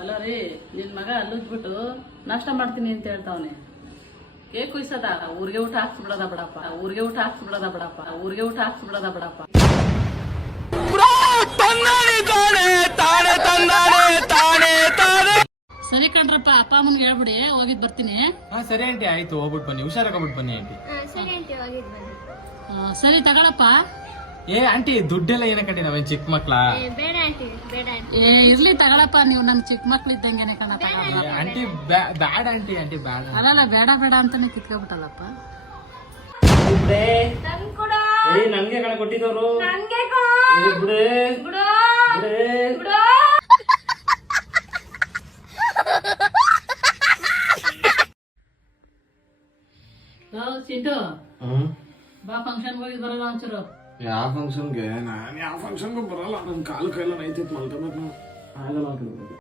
ಅಲ್ಲ ರೀ ನಿನ್ ಮಗ ಅಲ್ಲುಜ್ಬಿಟ್ಟು ನಾಷ್ಟ ಮಾಡ್ತೀನಿ ಅಂತ ಹೇಳ್ತಾವನೆ. ಕೇಕ್ ಕುಯ್ಸದ ಊರಿಗೆ ಊಟ ಹಾಕ್ಸ್ಬಿಡದ ಬಿಡಪ್ಪ, ಊರಿಗೆ ಊಟ ಹಾಕ್ಸ್ಬಿಡದ ಬಿಡಪ್ಪ, ಊರಿಗೆ ಊಟ ಹಾಕ್ಸ್ಬಿಡದ ಬಿಡಪ್ಪ. ಸರಿ ಕಣ್ರಪ್ಪ, ಅಪ್ಪ ಅಮ್ಮನ್ಗೆ ಹೇಳ್ಬಿಡಿ, ಹೋಗಿದ್ ಬರ್ತೀನಿ. ಸರಿ ಆಂಟಿ, ಆಯ್ತು, ಹೋಗ್ಬಿಟ್ಟು ಬನ್ನಿ, ಹುಷಾರಾಗ್ಬಿಟ್ಟು ಬನ್ನಿ ಆಂಟಿ. ಸರಿ ತಗೊಳಪ್ಪ. ಆಂಟಿ ದುಡ್ಡೆಲ್ಲ ಏನಕ್ಕಂಟಿ, ನಾವೇನ್ ಚಿಕ್ಕ ಮಕ್ಳಾ? ಇರ್ಲಿ ತಗೊಳಪ್ಪ, ನೀವು ನನ್ ಚಿಕ್ಕ ಮಕ್ಳು ಇದ್ದಂಗೆನೆ ಕಣ. ಆಂಟಿ ಬ್ಯಾಡ ಆಂಟಿ, ಆಂಟಿ ಬ್ಯಾಡ. ಅಲ್ಲ ಬೇಡ ಬೇಡ ಅಂತಾನೆ ಕಿತ್ಕೊಬಿಟ್ಟಲ್ಲಪ್ಪ. ನನ್ಗೆ ಕಣ ಕೊಟ್ಟಿದ್ದವ್ರು. ಚಿಂಟು ಬಾ, ಫಂಕ್ಷನ್ ಹೋಗಿ ಬರಲ್ಲ ಒಂಚೂರು. ಯಾವ ಫಂಕ್ಷನ್ಗೆ? ನಾನು ಯಾವ ಫಂಕ್ಷನ್ಗೂ ಬರಲ್ಲ, ನನ್ನ ಕಾಲು ಕೈಲ ನೈತೈತ್, ಮಲ್ಕೋಬೇಕು. ಆಗಲ್ಲ.